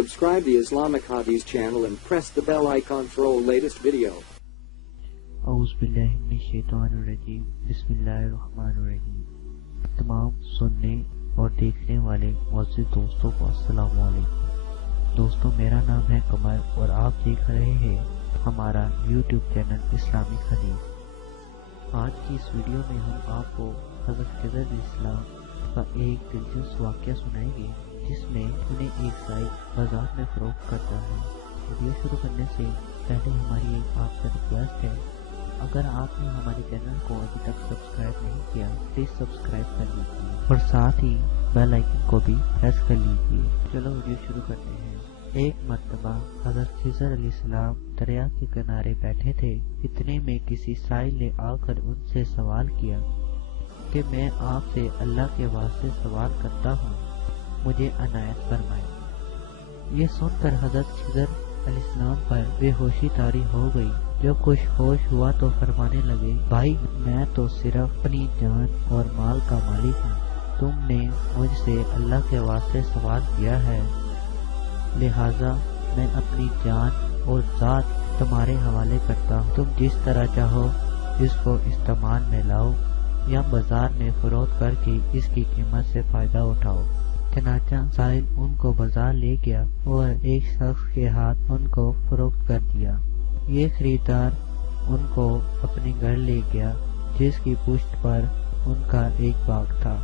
subscribe the Islamic Hobbies channel and press the bell icon for all latest video. اعوذ باللہ من الشیطان الرجیم بسم اللہ الرحمن الرحیم۔ تمام سننے اور دیکھنے والے معزز دوستوں کو السلام علیکم۔ دوستوں، میرا نام ہے قمر اور آپ دیکھ رہے ہیں ہمارا یوٹیوب چینل اسلامک حدیث۔ آج کی اس ویڈیو میں ہم آپ کو حضرت خضر علیہ السلام کا ایک دلچسپ واقعہ سنائیں گے، جس میں انہیں ایک سائی بازار میں فروخت کرتا ہے۔ ویڈیو شروع کرنے سے پہلے ہماری ایک آپ سے ریکویسٹ ہے، اگر آپ نے ہمارے چینل کو ابھی تک سبسکرائب نہیں کیا پلیز سبسکرائب کر لیجیے اور ساتھ ہی بیل آئیکن کو بھی پریس کر لیجیے۔ چلو ویڈیو شروع کرتے ہیں۔ ایک مرتبہ حضرت خضر علیہ السلام دریا کے کنارے بیٹھے تھے، اتنے میں کسی سائل نے آ کر ان سے سوال کیا کہ میں آپ سے اللہ کے واسطے سوال کرتا ہوں، مجھے عنایت فرمائیں۔ یہ سن کر حضرت خضر علیہ السلام پر بے ہوشی طاری ہو گئی۔ جب کچھ ہوش ہوا تو فرمانے لگے، بھائی میں تو صرف اپنی جان اور مال کا مالک ہوں، تم نے مجھ سے اللہ کے واسطے سوال کیا ہے، لہٰذا میں اپنی جان اور ذات تمہارے حوالے کرتا ہوں، تم جس طرح چاہو اس کو استعمال میں لاؤ یا بازار میں فروخت کر کے اس کی قیمت سے فائدہ اٹھاؤ۔ چنانچہ سائل ان کو بازار لے گیا اور ایک شخص کے ہاتھ ان کو فروخت کر دیا۔ یہ خریدار ان کو اپنے گھر لے گیا، جس کی پشت پر ان کا ایک باغ تھا۔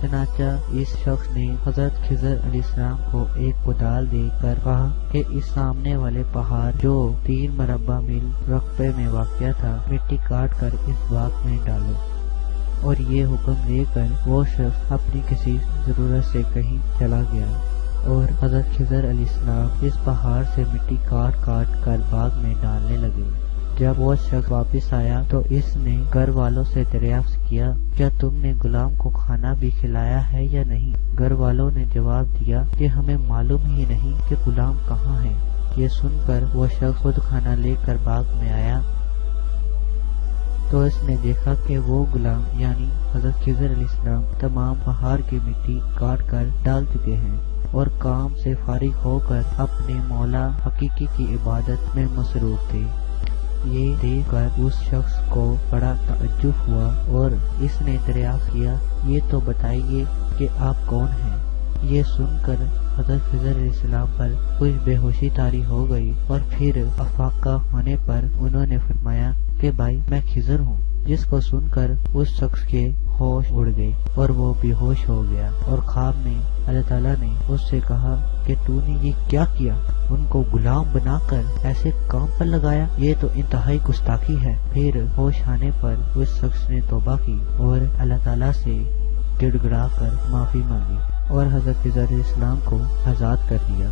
چنانچہ اس شخص نے حضرت خضر علیہ السلام کو ایک کدال دے کر کہا کہ اس سامنے والے پہاڑ جو 3 مربع میل رقبے میں واقع تھا، مٹی کاٹ کر اس باغ میں ڈالو۔ اور یہ حکم دے کر وہ شخص اپنی کسی ضرورت سے کہیں چلا گیا اور حضرت خضر علیہ السلام اس پہاڑ سے مٹی کاٹ کاٹ کر باغ میں ڈالنے لگے۔ جب وہ شخص واپس آیا تو اس نے گھر والوں سے دریافت کیا، کیا تم نے غلام کو کھانا بھی کھلایا ہے یا نہیں؟ گھر والوں نے جواب دیا کہ ہمیں معلوم ہی نہیں کہ غلام کہاں ہے۔ یہ سن کر وہ شخص خود کھانا لے کر باغ میں آیا تو اس نے دیکھا کہ وہ غلام یعنی حضرت خضر علیہ السلام تمام پہاڑ کی مٹی کاٹ کر ڈال چکے ہیں اور کام سے فارغ ہو کر اپنے مولا حقیقی کی عبادت میں مصروف تھے۔ یہ دیکھ کر اس شخص کو بڑا تعجب ہوا اور اس نے دریافت کیا، یہ تو بتائیے کہ آپ کون ہیں؟ یہ سن کر حضرت خضر علیہ السلام پر کچھ بے ہوشی طاری ہو گئی اور پھر افاقہ ہونے پر انہوں نے فرمایا کہ بھائی میں خضر ہوں، جس کو سن کر اس شخص کے ہوش اڑ گئے اور وہ بے ہوش ہو گیا اور خواب میں اللہ تعالیٰ نے اس سے کہا کہ تو نے یہ کیا کیا، ان کو غلام بنا کر ایسے کام پر لگایا، یہ تو انتہائی گستاخی ہے۔ پھر ہوش آنے پر اس شخص نے توبہ کی اور اللہ تعالیٰ سے گڑ گڑا کر معافی مانگی اور حضرت خضر علیہ السلام کو آزاد کر دیا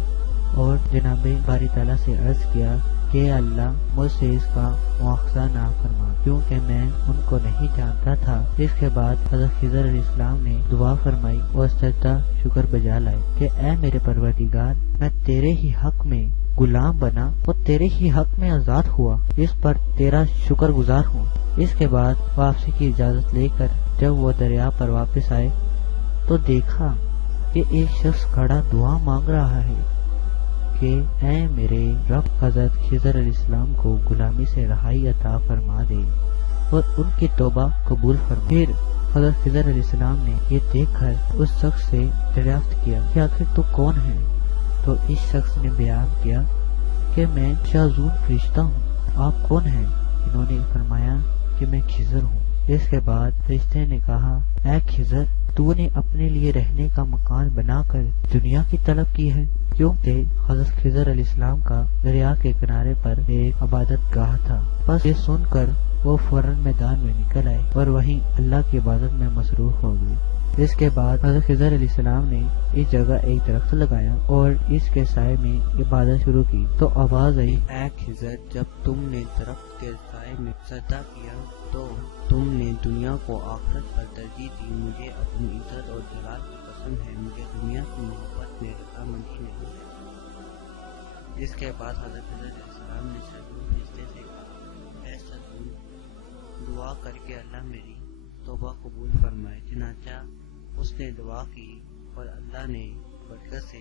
اور جناب باری تعالیٰ سے عرض کیا کہ اللہ مجھ سے اس کا مواخذہ نہ فرما، کیونکہ میں ان کو نہیں جانتا تھا۔ اس کے بعد حضرت خضر علیہ السلام نے دعا فرمائی اور سجدہ شکر بجا لائے کہ اے میرے پروردگار، میں تیرے ہی حق میں غلام بنا اور تیرے ہی حق میں آزاد ہوا، اس پر تیرا شکر گزار ہوں۔ اس کے بعد واپسی کی اجازت لے کر جب وہ دریا پر واپس آئے تو دیکھا کہ ایک شخص کھڑا دعا مانگ رہا ہے کہ اے میرے رب، حضرت خضر علیہ السلام کو غلامی سے رہائی عطا فرما دے اور ان کی توبہ قبول فرما۔ پھر حضرت خضر علیہ السلام نے یہ دیکھ کر اس شخص سے دریافت کیا کہ آخر تو کون ہے؟ تو اس شخص نے بیان کیا کہ میں شاذون فرشتہ ہوں، آپ کون ہیں؟ انہوں نے فرمایا کہ میں خضر ہوں۔ اس کے بعد فرشتے نے کہا، اے خضر، تو نے اپنے لیے رہنے کا مکان بنا کر دنیا کی طلب کی ہے؟ کیونکہ حضرت خضر علیہ السلام کا دریا کے کنارے پر ایک عبادت گاہ تھا۔ بس یہ سن کر وہ فوراً میدان میں نکل آئے اور وہیں اللہ کی عبادت میں مصروف ہو گئے۔ اس کے بعد حضرت خضر علیہ السلام نے اس جگہ ایک درخت لگایا اور اس کے سائے میں عبادت شروع کی تو آواز آئی، اے خضر، جب تم نے درخت کے سائے میں سجدہ کیا تو تم نے دنیا کو آخرت پر ترجیح دی، مجھے اپنی عزت اور جلال کی قسم ہے، مجھے دنیا کی محبت میں رضامندی نہیں ہے۔ اس کے بعد حضرت خضر علیہ السلام نے شاذون فرشتے سے کہا، اے شاذون، دعا کر کے اللہ میری توبہ قبول فرمائے۔ چنانچہ اس نے دعا کی اور اللہ نے برکت سے